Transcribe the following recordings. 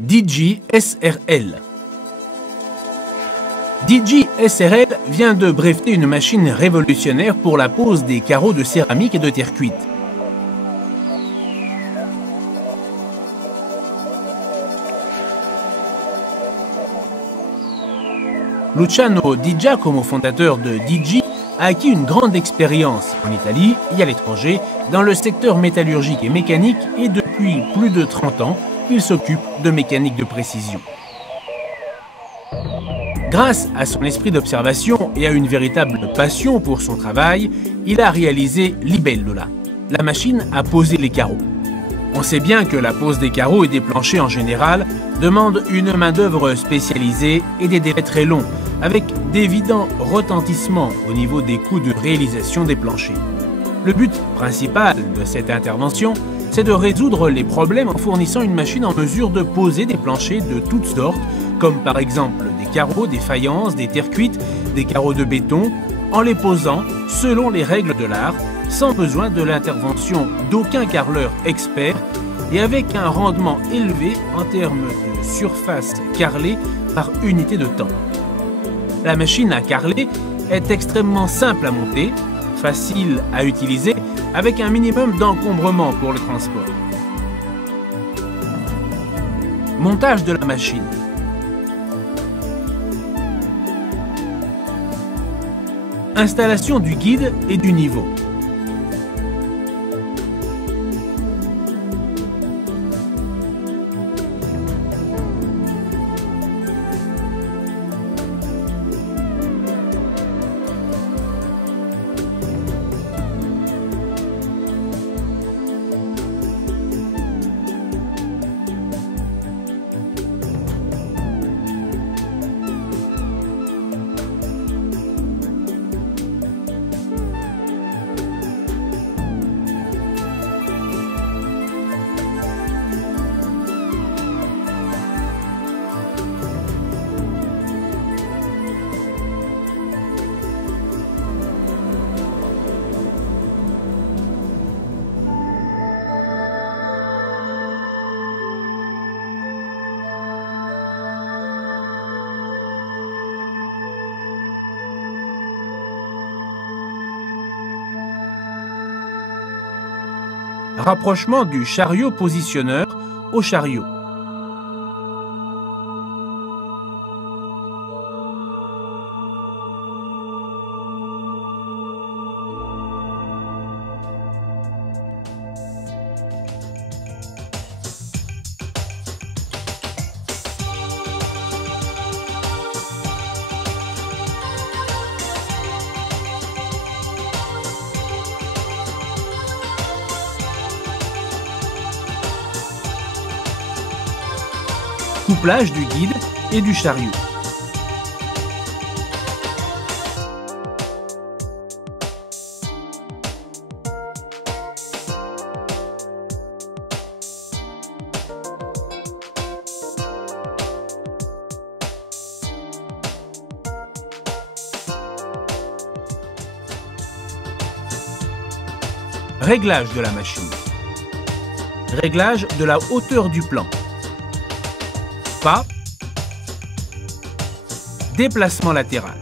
Digi SRL. Digi SRL vient de breveter une machine révolutionnaire pour la pose des carreaux de céramique et de terre cuite. Luciano Di Giacomo, fondateur de Digi, a acquis une grande expérience en Italie et à l'étranger dans le secteur métallurgique et mécanique, et depuis plus de 30 ans, il s'occupe de mécanique de précision. Grâce à son esprit d'observation et à une véritable passion pour son travail, il a réalisé Libellula, la machine à poser les carreaux. On sait bien que la pose des carreaux et des planchers en général demande une main-d'œuvre spécialisée et des délais très longs, avec d'évidents retentissements au niveau des coûts de réalisation des planchers. Le but principal de cette intervention, c'est de résoudre les problèmes en fournissant une machine en mesure de poser des planchers de toutes sortes, comme par exemple des carreaux, des faïences, des terres cuites, des carreaux de béton, en les posant selon les règles de l'art, sans besoin de l'intervention d'aucun carreleur expert et avec un rendement élevé en termes de surface carrelée par unité de temps. La machine à carreler est extrêmement simple à monter, facile à utiliser, avec un minimum d'encombrement pour le transport. Montage de la machine. Installation du guide et du niveau. Rapprochement du chariot positionneur au chariot. Couplage du guide et du chariot. Réglage de la machine. Réglage de la hauteur du plan. Pas. Déplacement latéral.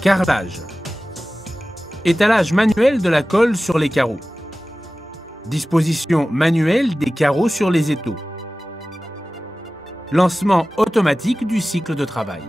Carrelage. Étalage manuel de la colle sur les carreaux. Disposition manuelle des carreaux sur les étaux. Lancement automatique du cycle de travail.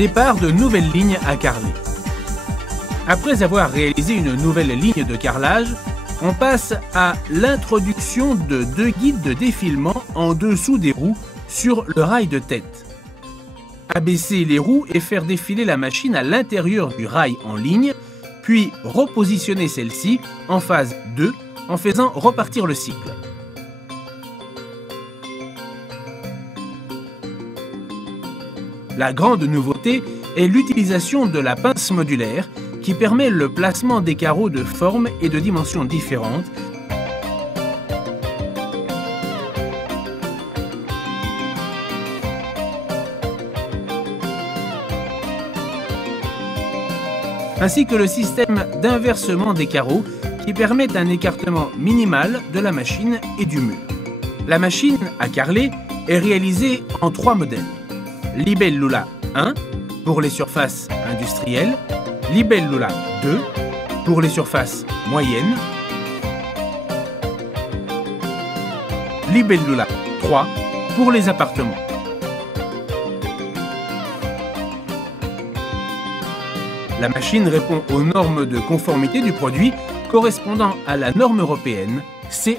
départ de nouvelles lignes à carreler. Après avoir réalisé une nouvelle ligne de carrelage, on passe à l'introduction de 2 guides de défilement en dessous des roues sur le rail de tête. Abaisser les roues et faire défiler la machine à l'intérieur du rail en ligne, puis repositionner celle-ci en phase 2 en faisant repartir le cycle. La grande nouveauté est l'utilisation de la pince modulaire qui permet le placement des carreaux de formes et de dimensions différentes. Ainsi que le système d'inversement des carreaux qui permet un écartement minimal de la machine et du mur. La machine à carreler est réalisée en 3 modèles. Libellula 1 pour les surfaces industrielles, Libellula 2 pour les surfaces moyennes, Libellula 3 pour les appartements. La machine répond aux normes de conformité du produit correspondant à la norme européenne CE.